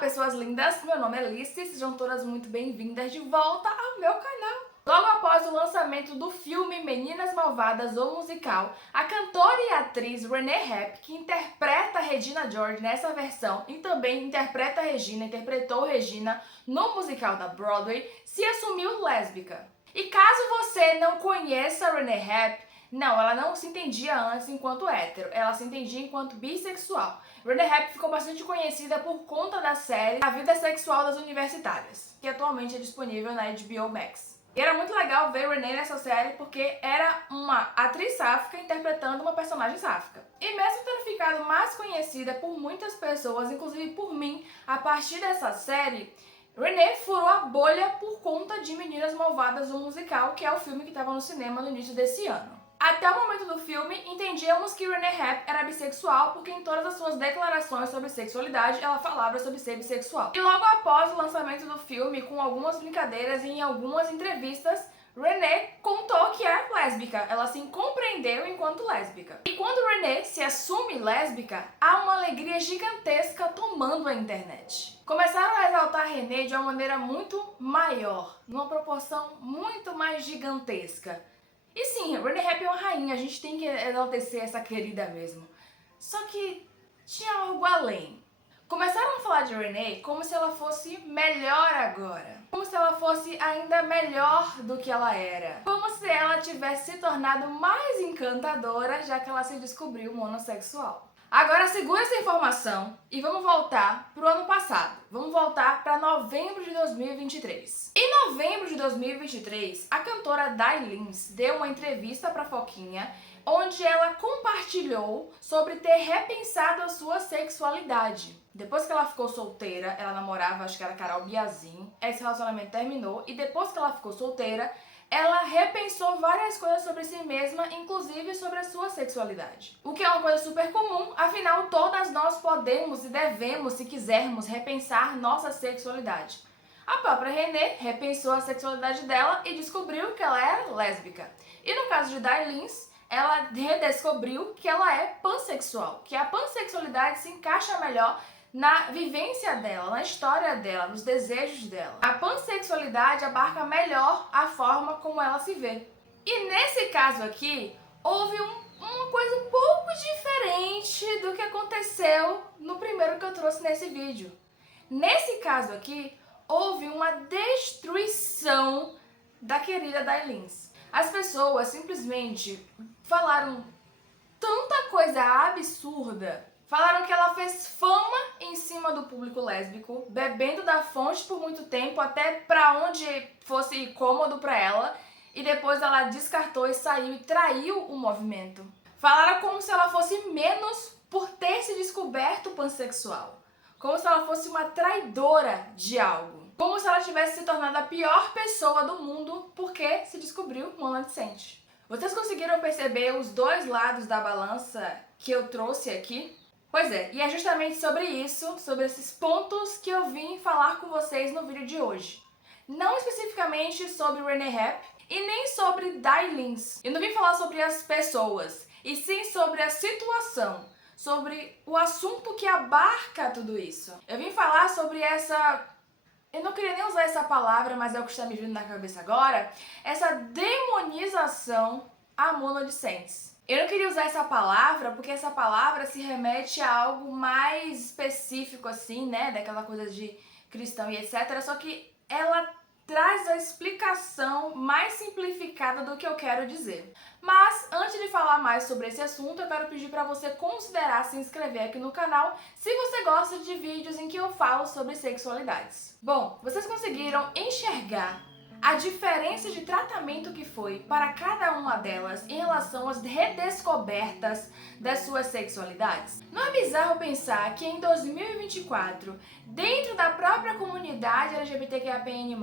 pessoas lindas! Meu nome é Alice, sejam todas muito bem-vindas de volta ao meu canal. Logo após o lançamento do filme Meninas Malvadas, o musical, a cantora e atriz Renee Rapp, que interpreta Regina George nessa versão e também interpretou Regina no musical da Broadway, se assumiu lésbica. E caso você não conheça Renee Rapp, não, ela não se entendia antes enquanto hétero, ela se entendia enquanto bissexual. Renee Rapp ficou bastante conhecida por conta da série A Vida Sexual das Universitárias, que atualmente é disponível na HBO Max. E era muito legal ver Renee nessa série porque era uma atriz sáfica interpretando uma personagem sáfica. E mesmo tendo ficado mais conhecida por muitas pessoas, inclusive por mim, a partir dessa série, Renee furou a bolha por conta de Meninas Malvadas, o musical, que é o filme que estava no cinema no início desse ano. Até o momento do filme, entendíamos que Renee Rapp era bissexual porque em todas as suas declarações sobre sexualidade ela falava sobre ser bissexual. E logo após o lançamento do filme, com algumas brincadeiras e em algumas entrevistas, Renee contou que é lésbica, ela se compreendeu enquanto lésbica. E quando Renee se assume lésbica, há uma alegria gigantesca tomando a internet. Começaram a exaltar Renee de uma maneira muito maior, numa proporção muito mais gigantesca. E sim, Renee Rapp é uma rainha, a gente tem que enaltecer essa querida mesmo. Só que tinha algo além. Começaram a falar de Renee como se ela fosse melhor agora. Como se ela fosse ainda melhor do que ela era. Como se ela tivesse se tornado mais encantadora, já que ela se descobriu monossexual. Agora segura essa informação e vamos voltar pro ano passado. Vamos voltar para novembro de 2023. Em novembro de 2023, a cantora Dai Lins deu uma entrevista para Foquinha, onde ela compartilhou sobre ter repensado a sua sexualidade. Depois que ela ficou solteira, ela namorava, acho que era Carol Biazin, esse relacionamento terminou e depois que ela ficou solteira, ela repensou várias coisas sobre si mesma, inclusive sobre a sua sexualidade. O que é uma coisa super comum, afinal todas nós podemos e devemos, se quisermos, repensar nossa sexualidade. A própria Renee repensou a sexualidade dela e descobriu que ela era lésbica. E no caso de Dai Lins, ela redescobriu que ela é pansexual, que a pansexualidade se encaixa melhor na vivência dela, na história dela, nos desejos dela. A pansexualidade abarca melhor a forma como ela se vê. E nesse caso aqui, houve uma coisa um pouco diferente do que aconteceu no primeiro que eu trouxe nesse vídeo. Nesse caso aqui, houve uma destruição da querida Dai Lins. As pessoas simplesmente falaram tanta coisa absurda. Falaram que ela fez fama em cima do público lésbico, bebendo da fonte por muito tempo, até pra onde fosse cômodo pra ela, e depois ela descartou e saiu e traiu o movimento. Falaram como se ela fosse menos por ter se descoberto pansexual, como se ela fosse uma traidora de algo, como se ela tivesse se tornado a pior pessoa do mundo porque se descobriu monodicente. Vocês conseguiram perceber os dois lados da balança que eu trouxe aqui? Pois é, e é justamente sobre isso, sobre esses pontos que eu vim falar com vocês no vídeo de hoje. Não especificamente sobre Renee Rapp e nem sobre Dai Lins. Eu não vim falar sobre as pessoas, e sim sobre a situação, sobre o assunto que abarca tudo isso. Eu vim falar sobre essa... Eu não queria nem usar essa palavra, mas é o que está me vindo na cabeça agora. Essa demonização a monodicentes. Eu não queria usar essa palavra porque essa palavra se remete a algo mais específico assim, né? Daquela coisa de cristão e etc. Só que ela traz a explicação mais simplificada do que eu quero dizer. Mas antes de falar mais sobre esse assunto, eu quero pedir para você considerar se inscrever aqui no canal se você gosta de vídeos em que eu falo sobre sexualidades. Bom, vocês conseguiram enxergar a diferença de tratamento que foi para cada uma delas em relação às redescobertas das suas sexualidades? Não é bizarro pensar que em 2024, dentro da própria comunidade LGBTQIAPN+,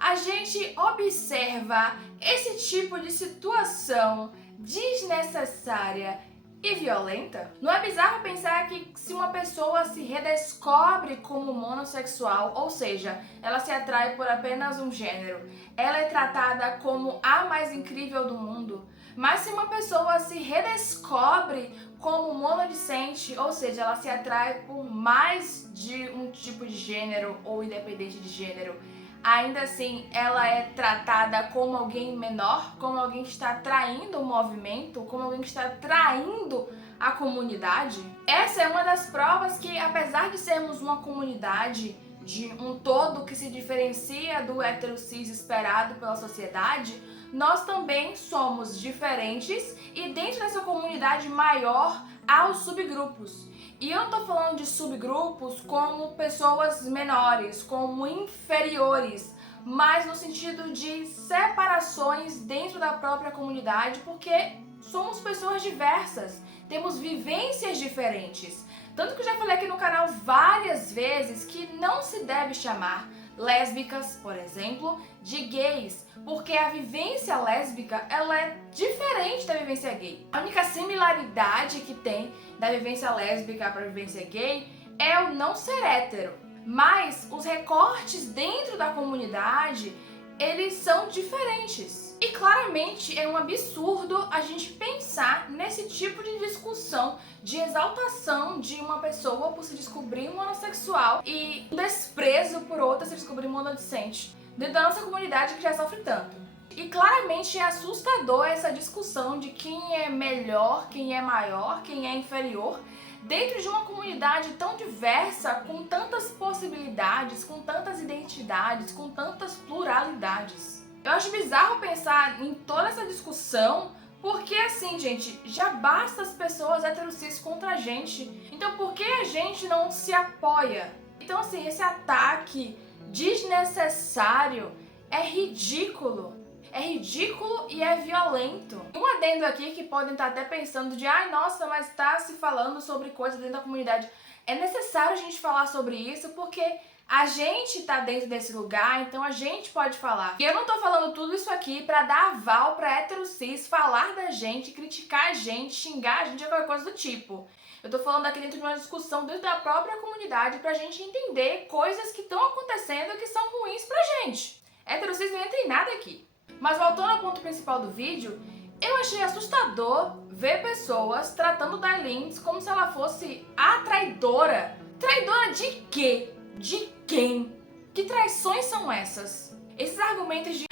a gente observa esse tipo de situação desnecessária e violenta? Não é bizarro pensar que se uma pessoa se redescobre como monossexual, ou seja, ela se atrai por apenas um gênero, ela é tratada como a mais incrível do mundo? Mas se uma pessoa se redescobre como monodicente, ou seja, ela se atrai por mais de um tipo de gênero ou independente de gênero, ainda assim ela é tratada como alguém menor, como alguém que está traindo o movimento, como alguém que está traindo a comunidade? Essa é uma das provas que, apesar de sermos uma comunidade de um todo que se diferencia do hétero cis esperado pela sociedade, nós também somos diferentes e dentro dessa comunidade maior há os subgrupos. E eu não tô falando de subgrupos como pessoas menores, como inferiores, mas no sentido de separações dentro da própria comunidade, porque somos pessoas diversas, temos vivências diferentes. Tanto que eu já falei aqui no canal várias vezes que não se deve chamar lésbicas, por exemplo, de gays, porque a vivência lésbica ela é diferente da vivência gay. A única similaridade que tem da vivência lésbica para a vivência gay é o não ser hétero, mas os recortes dentro da comunidade eles são diferentes. E claramente é um absurdo a gente pensar nesse tipo de discussão de exaltação de uma pessoa por se descobrir monossexual e desprezo por outra se descobrir monodicente dentro da nossa comunidade que já sofre tanto. E claramente é assustador essa discussão de quem é melhor, quem é maior, quem é inferior dentro de uma comunidade tão diversa, com tantas possibilidades, com tantas identidades, com tantas pluralidades. Eu acho bizarro pensar em toda essa discussão, porque assim, gente, já basta as pessoas heterossexuais contra a gente. Então por que a gente não se apoia? Então assim, esse ataque desnecessário é ridículo. É ridículo e é violento. Um adendo aqui que podem estar até pensando de ai, nossa, mas tá se falando sobre coisas dentro da comunidade. É necessário a gente falar sobre isso porque a gente tá dentro desse lugar, então a gente pode falar. E eu não tô falando tudo isso aqui pra dar aval pra hétero cis falar da gente, criticar a gente, xingar a gente ou qualquer coisa do tipo. Eu tô falando aqui dentro de uma discussão dentro da própria comunidade pra gente entender coisas que estão acontecendo que são ruins pra gente. Hétero cis não entra em nada aqui. Mas voltando ao ponto principal do vídeo, eu achei assustador ver pessoas tratando da Lynds como se ela fosse a traidora. Traidora de quê? De quem? Que traições são essas? Esses argumentos de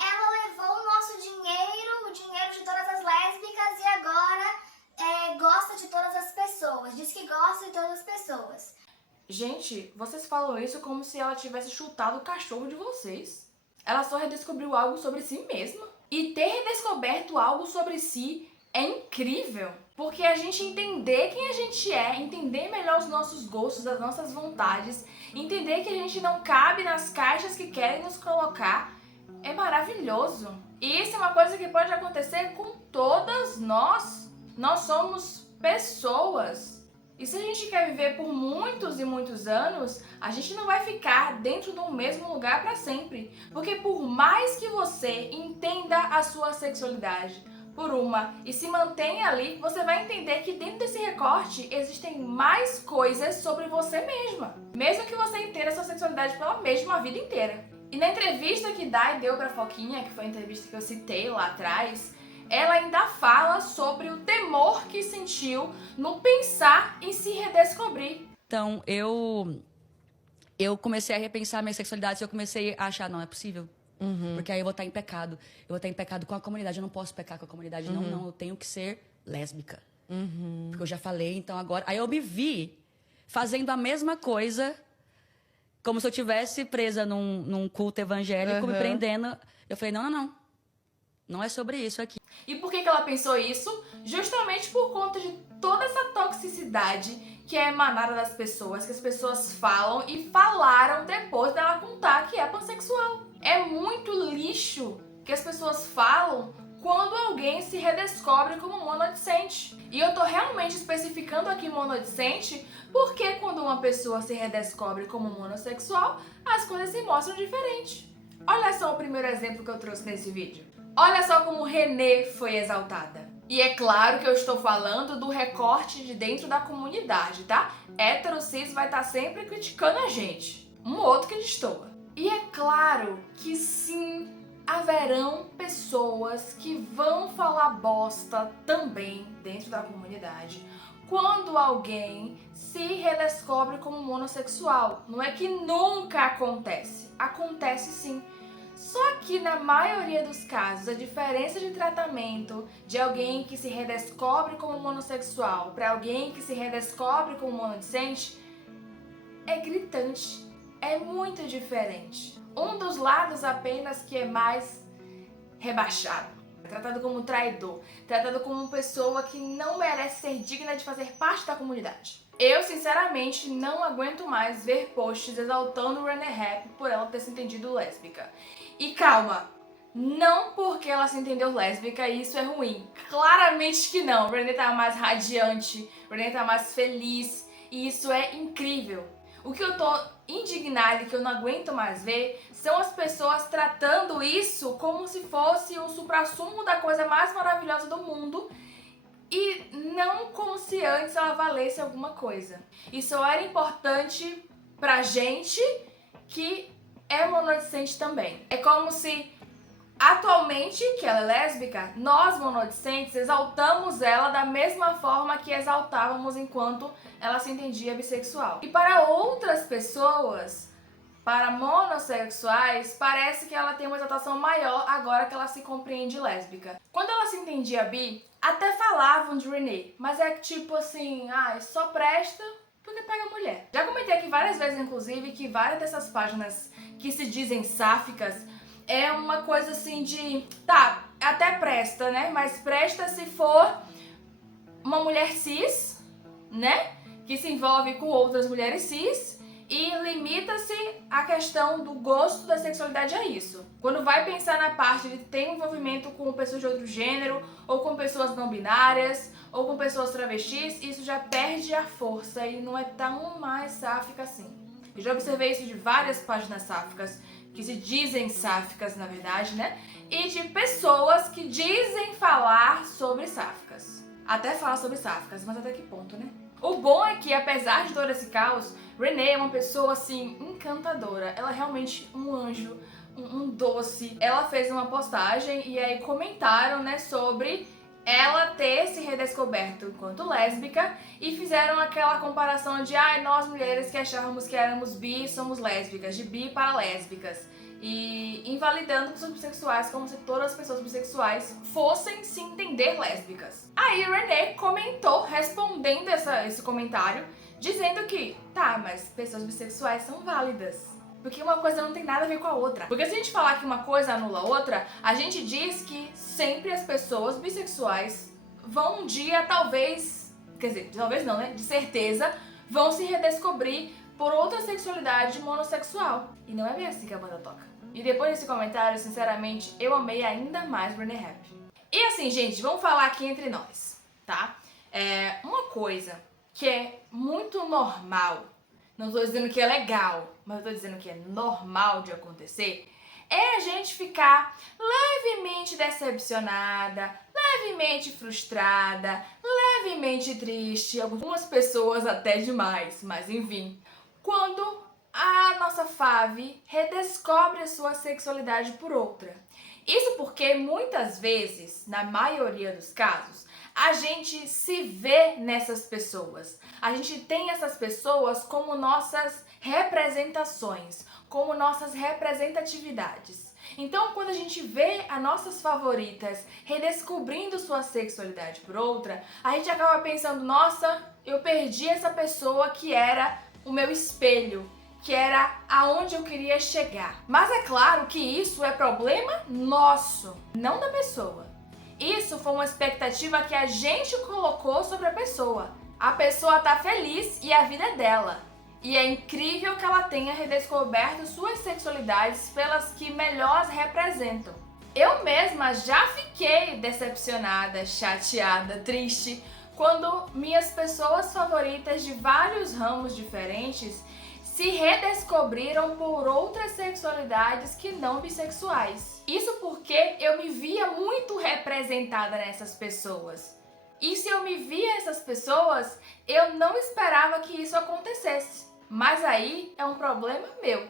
ela levou o nosso dinheiro, o dinheiro de todas as lésbicas e agora gosta de todas as pessoas. Diz que gosta de todas as pessoas. Gente, vocês falam isso como se ela tivesse chutado o cachorro de vocês. Ela só redescobriu algo sobre si mesma. E ter redescoberto algo sobre si é incrível. Porque a gente entender quem a gente é, entender melhor os nossos gostos, as nossas vontades, entender que a gente não cabe nas caixas que querem nos colocar, é maravilhoso. E isso é uma coisa que pode acontecer com todas nós. Nós somos pessoas. E se a gente quer viver por muitos e muitos anos, a gente não vai ficar dentro do mesmo lugar para sempre. Porque por mais que você entenda a sua sexualidade por uma e se mantenha ali, você vai entender que dentro desse recorte existem mais coisas sobre você mesma. Mesmo que você entenda a sua sexualidade pela mesma vida inteira. E na entrevista que Dai deu pra Foquinha, que foi a entrevista que eu citei lá atrás, ela ainda fala sobre o temor que sentiu no pensar em se redescobrir. Então, eu comecei a repensar minha sexualidade, eu comecei a achar, não é possível. Porque aí eu vou estar em pecado. Eu vou estar em pecado com a comunidade, eu não posso pecar com a comunidade. Não, eu tenho que ser lésbica. Porque eu já falei, então agora... Aí eu me vi fazendo a mesma coisa, como se eu estivesse presa num culto evangélico, me prendendo. Eu falei, não. Não é sobre isso aqui. E por que ela pensou isso? Justamente por conta de toda essa toxicidade que é emanada das pessoas, que as pessoas falam e falaram depois dela contar que é pansexual. É muito lixo que as pessoas falam quando alguém se redescobre como monodicente. E eu tô realmente especificando aqui monodicente porque quando uma pessoa se redescobre como monossexual, as coisas se mostram diferentes. Olha só o primeiro exemplo que eu trouxe nesse vídeo. Olha só como Renê foi exaltada. E é claro que eu estou falando do recorte de dentro da comunidade, tá? Hétero cis vai estar sempre criticando a gente. Um outro que destoa. E é claro que sim, haverão pessoas que vão falar bosta também dentro da comunidade quando alguém se redescobre como monossexual. Não é que nunca acontece, acontece sim. Só que na maioria dos casos, a diferença de tratamento de alguém que se redescobre como monossexual para alguém que se redescobre como monodicente é gritante, é muito diferente. Um dos lados apenas que é mais rebaixado, tratado como traidor, tratado como uma pessoa que não merece ser digna de fazer parte da comunidade. Eu, sinceramente, não aguento mais ver posts exaltando Renee Rapp por ela ter se entendido lésbica. E calma, não porque ela se entendeu lésbica e isso é ruim. Claramente que não. Renee tá mais radiante, Renee tá mais feliz e isso é incrível. O que eu tô indignada e que eu não aguento mais ver são as pessoas tratando isso como se fosse o suprassumo da coisa mais maravilhosa do mundo e não como se antes ela valesse alguma coisa. E só era importante pra gente que é monodicente também. É como se atualmente, que ela é lésbica, nós monodicentes exaltamos ela da mesma forma que exaltávamos enquanto ela se entendia bissexual. E para outras pessoas, para monossexuais, parece que ela tem uma exaltação maior agora que ela se compreende lésbica. Quando ela se entendia bi, até falavam de Renee, mas é tipo assim, só presta porque pega mulher. Já comentei aqui várias vezes, inclusive, que várias dessas páginas que se dizem sáficas é uma coisa assim de, tá, até presta, né? Mas presta se for uma mulher cis, né? Que se envolve com outras mulheres cis e limita-se a questão do gosto da sexualidade a isso. Quando vai pensar na parte de ter envolvimento com pessoas de outro gênero, ou com pessoas não binárias, ou com pessoas travestis, isso já perde a força e não é tão mais sáfica assim. Eu já observei isso de várias páginas sáficas, que se dizem sáficas, na verdade, né? E de pessoas que dizem falar sobre sáficas. Até fala sobre sáficas, mas até que ponto, né? O bom é que, apesar de todo esse caos, Renee é uma pessoa, assim, encantadora. Ela é realmente um anjo, um doce. Ela fez uma postagem e aí comentaram, né, sobre ela ter se redescoberto enquanto lésbica e fizeram aquela comparação de nós mulheres que achávamos que éramos bi, somos lésbicas, de bi para lésbicas. E invalidando pessoas bissexuais como se todas as pessoas bissexuais fossem se entender lésbicas. Aí Renee comentou, respondendo esse comentário, dizendo que, tá, mas pessoas bissexuais são válidas. Porque uma coisa não tem nada a ver com a outra. Porque se a gente falar que uma coisa anula a outra, a gente diz que sempre as pessoas bissexuais vão um dia, talvez, quer dizer, talvez não, né? De certeza, vão se redescobrir por outra sexualidade monossexual. E não é bem assim que a banda toca. E depois desse comentário, sinceramente, eu amei ainda mais Renee Rapp. E assim, gente, vamos falar aqui entre nós, tá? Uma coisa que é muito normal, não tô dizendo que é legal, mas eu tô dizendo que é normal de acontecer, é a gente ficar levemente decepcionada, levemente frustrada, levemente triste, algumas pessoas até demais, mas enfim, quando a nossa fave redescobre a sua sexualidade por outra. Isso porque muitas vezes, na maioria dos casos, a gente se vê nessas pessoas. A gente tem essas pessoas como nossas representações, como nossas representatividades. Então, quando a gente vê as nossas favoritas redescobrindo sua sexualidade por outra, a gente acaba pensando, nossa, eu perdi essa pessoa que era o meu espelho, que era aonde eu queria chegar. Mas é claro que isso é problema nosso, não da pessoa. Isso foi uma expectativa que a gente colocou sobre a pessoa. A pessoa tá feliz e a vida é dela. E é incrível que ela tenha redescoberto suas sexualidades pelas que melhor as representam. Eu mesma já fiquei decepcionada, chateada, triste, quando minhas pessoas favoritas de vários ramos diferentes se redescobriram por outras sexualidades que não bissexuais. Isso porque eu me via muito representada nessas pessoas. E se eu me via essas pessoas, eu não esperava que isso acontecesse. Mas aí é um problema meu.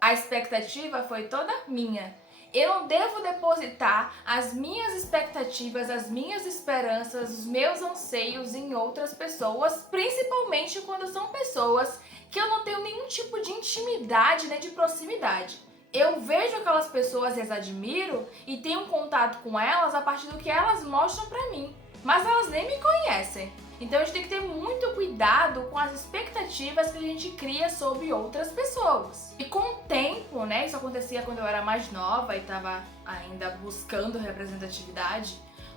A expectativa foi toda minha. Eu não devo depositar as minhas expectativas, as minhas esperanças, os meus anseios em outras pessoas, principalmente quando são pessoas que eu não tenho nenhum tipo de intimidade nem de proximidade. Eu vejo aquelas pessoas e as admiro e tenho um contato com elas a partir do que elas mostram pra mim, mas elas nem me conhecem. Então a gente tem que ter muito cuidado com as expectativas que a gente cria sobre outras pessoas. E com o tempo, né, isso acontecia quando eu era mais nova e estava ainda buscando representatividade,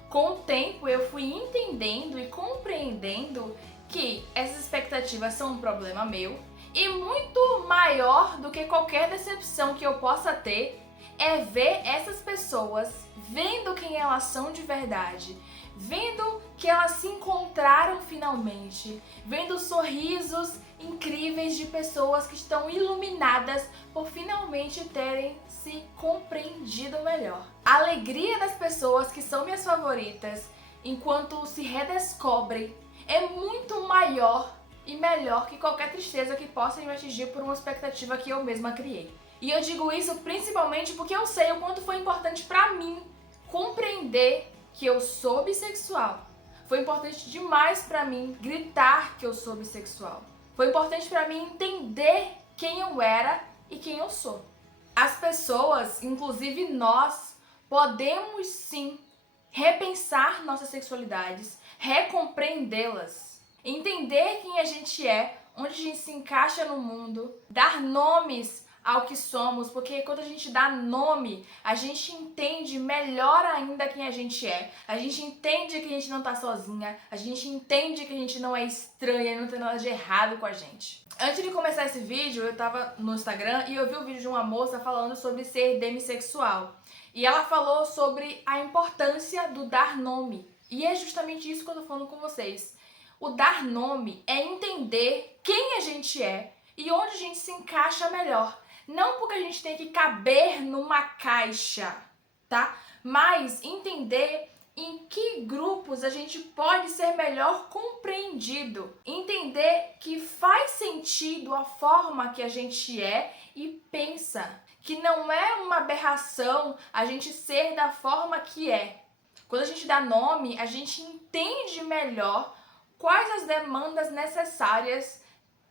com o tempo eu fui entendendo e compreendendo que essas expectativas são um problema meu e muito maior do que qualquer decepção que eu possa ter é ver essas pessoas vendo quem elas são de verdade, vendo que elas se encontraram finalmente, vendo sorrisos incríveis de pessoas que estão iluminadas por finalmente terem se compreendido melhor. A alegria das pessoas que são minhas favoritas, enquanto se redescobrem, é muito maior e melhor que qualquer tristeza que possa me atingir por uma expectativa que eu mesma criei. E eu digo isso principalmente porque eu sei o quanto foi importante pra mim compreender que eu sou bissexual. Foi importante demais pra mim gritar que eu sou bissexual. Foi importante pra mim entender quem eu era e quem eu sou. As pessoas, inclusive nós, podemos sim repensar nossas sexualidades, recompreendê-las, entender quem a gente é, onde a gente se encaixa no mundo, dar nomes ao que somos, porque quando a gente dá nome, a gente entende melhor ainda quem a gente é, a gente entende que a gente não tá sozinha, a gente entende que a gente não é estranha, não tem nada de errado com a gente. Antes de começar esse vídeo, eu tava no Instagram e eu vi um vídeo de uma moça falando sobre ser demissexual. E ela falou sobre a importância do dar nome. E é justamente isso que eu tô falando com vocês. O dar nome é entender quem a gente é e onde a gente se encaixa melhor. Não porque a gente tem que caber numa caixa, tá? Mas entender em que grupos a gente pode ser melhor compreendido. Entender que faz sentido a forma que a gente é e pensa. Que não é uma aberração a gente ser da forma que é. Quando a gente dá nome, a gente entende melhor quais as demandas necessárias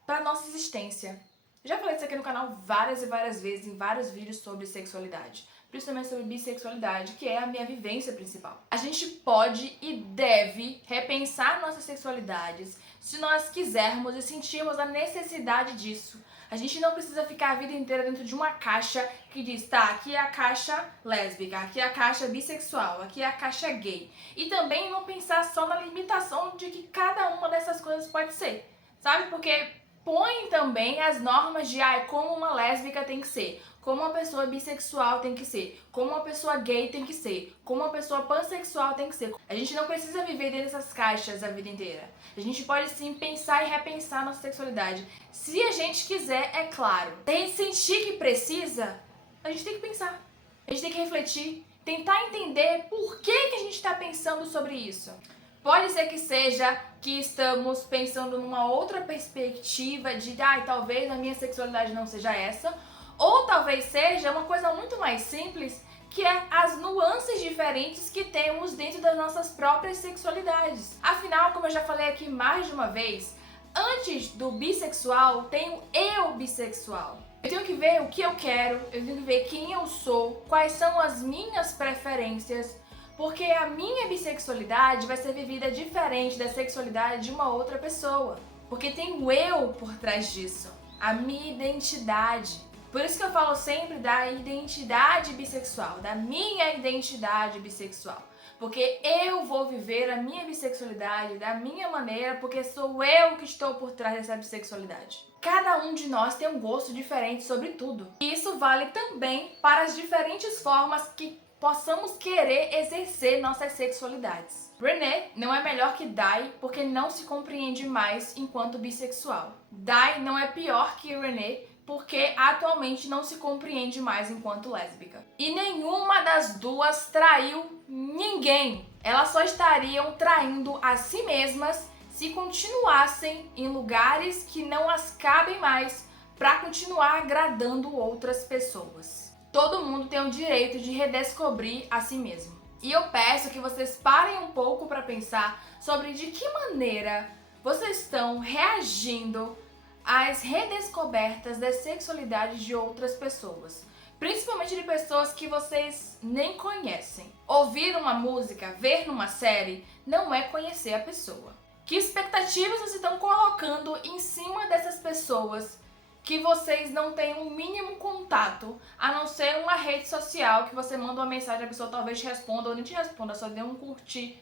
para a nossa existência. Já falei isso aqui no canal várias e várias vezes, em vários vídeos sobre sexualidade, principalmente sobre bissexualidade, que é a minha vivência principal. A gente pode e deve repensar nossas sexualidades se nós quisermos e sentirmos a necessidade disso. A gente não precisa ficar a vida inteira dentro de uma caixa que diz, tá, aqui é a caixa lésbica, aqui é a caixa bissexual, aqui é a caixa gay. E também não pensar só na limitação de que cada uma dessas coisas pode ser, sabe? Porque põe também as normas de como uma lésbica tem que ser, como uma pessoa bissexual tem que ser, como uma pessoa gay tem que ser, como uma pessoa pansexual tem que ser. A gente não precisa viver dentro dessas caixas a vida inteira. A gente pode sim pensar e repensar nossa sexualidade. Se a gente quiser, é claro. Se a gente sentir que precisa, a gente tem que pensar. A gente tem que refletir, tentar entender por que a gente está pensando sobre isso. Pode ser que seja que estamos pensando numa outra perspectiva de, talvez a minha sexualidade não seja essa, ou talvez seja uma coisa muito mais simples, que é as nuances diferentes que temos dentro das nossas próprias sexualidades. Afinal, como eu já falei aqui mais de uma vez, antes do bissexual tem o eu bissexual. Eu tenho que ver o que eu quero, eu tenho que ver quem eu sou, quais são as minhas preferências, porque a minha bissexualidade vai ser vivida diferente da sexualidade de uma outra pessoa. Porque tem o eu por trás disso, a minha identidade. Por isso que eu falo sempre da identidade bissexual, da minha identidade bissexual. Porque eu vou viver a minha bissexualidade da minha maneira, porque sou eu que estou por trás dessa bissexualidade. Cada um de nós tem um gosto diferente sobre tudo. E isso vale também para as diferentes formas que possamos querer exercer nossas sexualidades. René não é melhor que Dai porque não se compreende mais enquanto bissexual. Dai não é pior que René porque atualmente não se compreende mais enquanto lésbica. E nenhuma das duas traiu ninguém. Elas só estariam traindo a si mesmas se continuassem em lugares que não as cabem mais para continuar agradando outras pessoas. Todo mundo tem o direito de redescobrir a si mesmo. E eu peço que vocês parem um pouco para pensar sobre de que maneira vocês estão reagindo às redescobertas da sexualidade de outras pessoas. Principalmente de pessoas que vocês nem conhecem. Ouvir uma música, ver numa série, não é conhecer a pessoa. Que expectativas vocês estão colocando em cima dessas pessoas que vocês não têm um mínimo contato, a não ser uma rede social que você manda uma mensagem, a pessoa talvez te responda ou nem te responda, só dê um curtir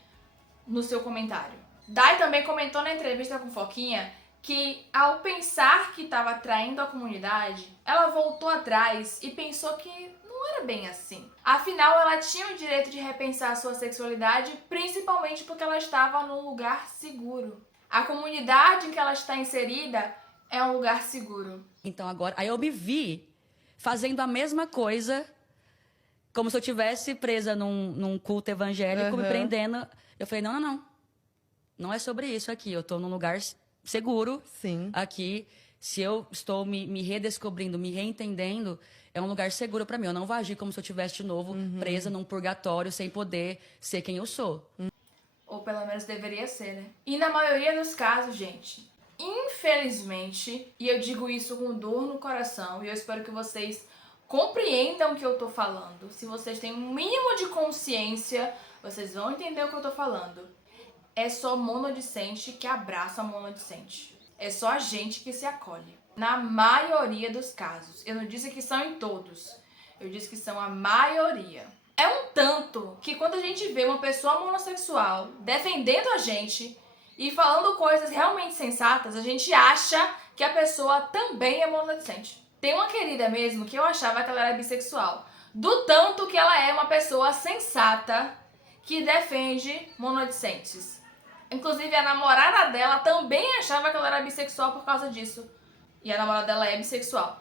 no seu comentário. Dai também comentou na entrevista com Foquinha que ao pensar que estava atraindo a comunidade, ela voltou atrás e pensou que não era bem assim. Afinal, ela tinha o direito de repensar a sua sexualidade, principalmente porque ela estava num lugar seguro. A comunidade em que ela está inserida é um lugar seguro. Então agora, aí eu me vi fazendo a mesma coisa, como se eu tivesse presa num culto evangélico, me prendendo. Eu falei, não. Não é sobre isso aqui. Eu tô num lugar seguro. Sim. Aqui. Se eu estou me redescobrindo, me reentendendo, é um lugar seguro pra mim. Eu não vou agir como se eu estivesse de novo presa num purgatório, sem poder ser quem eu sou. Ou pelo menos deveria ser, né? E na maioria dos casos, gente, infelizmente, e eu digo isso com dor no coração, e eu espero que vocês compreendam o que eu tô falando. Se vocês têm um mínimo de consciência, vocês vão entender o que eu tô falando. É só monodicente que abraça a monodicente. É só a gente que se acolhe. Na maioria dos casos. Eu não disse que são em todos. Eu disse que são a maioria. É um tanto que quando a gente vê uma pessoa monossexual defendendo a gente e falando coisas realmente sensatas, a gente acha que a pessoa também é monodicente. Tem uma querida mesmo que eu achava que ela era bissexual. Do tanto que ela é uma pessoa sensata que defende monodicentes. Inclusive, a namorada dela também achava que ela era bissexual por causa disso. E a namorada dela é bissexual.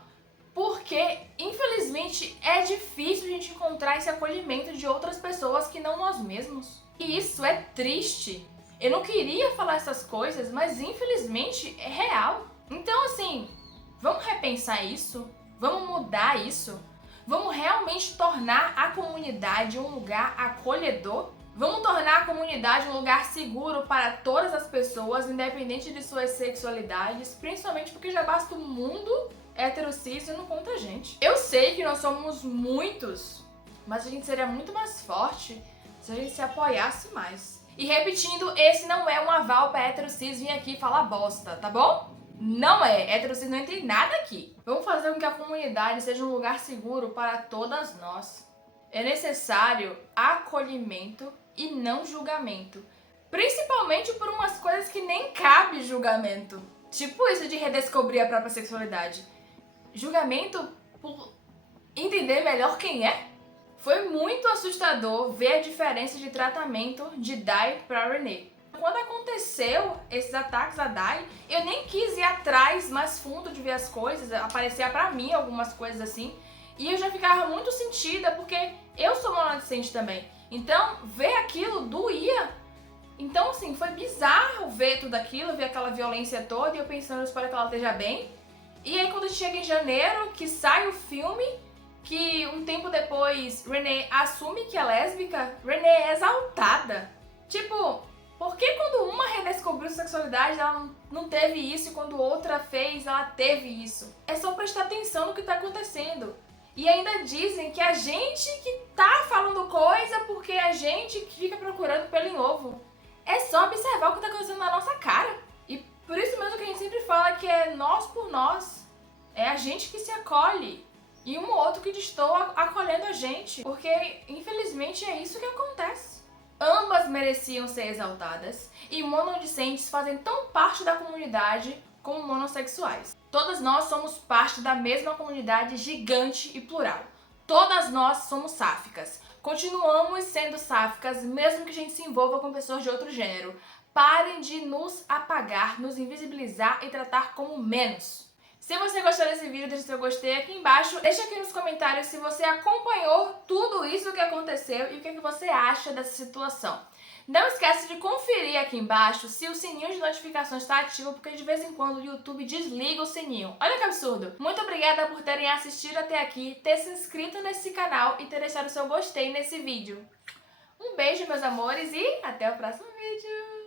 Porque, infelizmente, é difícil a gente encontrar esse acolhimento de outras pessoas que não nós mesmos. E isso é triste. Eu não queria falar essas coisas, mas infelizmente é real. Então, assim, vamos repensar isso? Vamos mudar isso? Vamos realmente tornar a comunidade um lugar acolhedor? Vamos tornar a comunidade um lugar seguro para todas as pessoas, independente de suas sexualidades, principalmente porque já basta o mundo hétero cis e não conta a gente. Eu sei que nós somos muitos, mas a gente seria muito mais forte se a gente se apoiasse mais. E repetindo, esse não é um aval para hétero cis vir aqui falar bosta, tá bom? Não é, hétero cis não tem nada aqui. Vamos fazer com que a comunidade seja um lugar seguro para todas nós. É necessário acolhimento e não julgamento. Principalmente por umas coisas que nem cabe julgamento. Tipo isso de redescobrir a própria sexualidade. Julgamento por entender melhor quem é. Foi muito assustador ver a diferença de tratamento de Dai para Renee. Quando aconteceu esses ataques a Dai, eu nem quis ir atrás mais fundo de ver as coisas, aparecia pra mim algumas coisas assim, e eu já ficava muito sentida porque eu sou monodicente também. Então, ver aquilo doía. Então, assim, foi bizarro ver tudo aquilo, ver aquela violência toda, e eu pensando, eu espero que ela esteja bem. E aí, quando chega em janeiro, que sai o filme, que um tempo depois Renee assume que é lésbica, Renee é exaltada. Tipo, por que quando uma redescobriu sexualidade, ela não teve isso, e quando outra fez, ela teve isso? É só prestar atenção no que tá acontecendo. E ainda dizem que a gente que tá falando coisa porque a gente que fica procurando pelo em ovo. É só observar o que tá acontecendo na nossa cara. E por isso mesmo que a gente sempre fala que é nós por nós. É a gente que se acolhe. E um ou outro que destoa acolhendo a gente. Porque, infelizmente, é isso que acontece. Ambas mereciam ser exaltadas. E monodicentes fazem tão parte da comunidade como monossexuais. Todas nós somos parte da mesma comunidade gigante e plural. Todas nós somos sáficas. Continuamos sendo sáficas, mesmo que a gente se envolva com pessoas de outro gênero. Parem de nos apagar, nos invisibilizar e tratar como menos. Se você gostou desse vídeo, deixa seu gostei aqui embaixo. Deixa aqui nos comentários se você acompanhou tudo isso que aconteceu e o que você acha dessa situação. Não esquece de conferir aqui embaixo se o sininho de notificações está ativo, porque de vez em quando o YouTube desliga o sininho. Olha que absurdo! Muito obrigada por terem assistido até aqui, ter se inscrito nesse canal e ter deixado o seu gostei nesse vídeo. Um beijo, meus amores, e até o próximo vídeo!